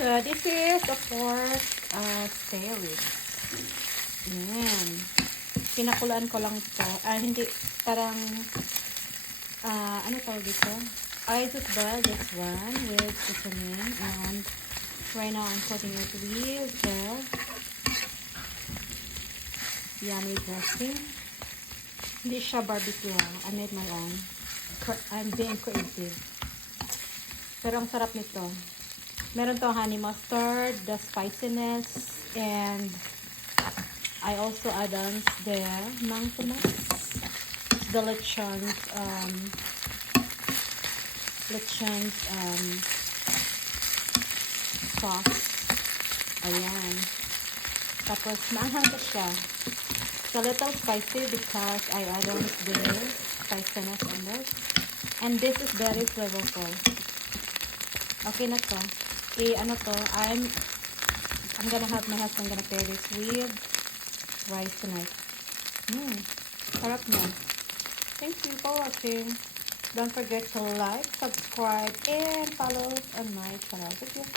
So, this is, of course, spare ribs. Yan. Pinakulaan ko lang to. Hindi, parang, ano tawag dito? I just boiled this one with seasoning, and right now I'm coating it with the yummy dressing. Hindi siya barbecue. I made my own. I'm being creative. Pero ang sarap nito. Meron to honey mustard, the spiciness, and I also add on the mang tomas, the lechon's sauce. Ayan. Tapos, maanghang ko siya. It's a little spicy because I add on the spiciness on this. And this is very flavorful. Okay na to. Ano to, I'm gonna have my husband gonna pair this with rice tonight. Sarap na. Thank you for watching. Don't forget to like, subscribe, and follow on my channel. Thank you.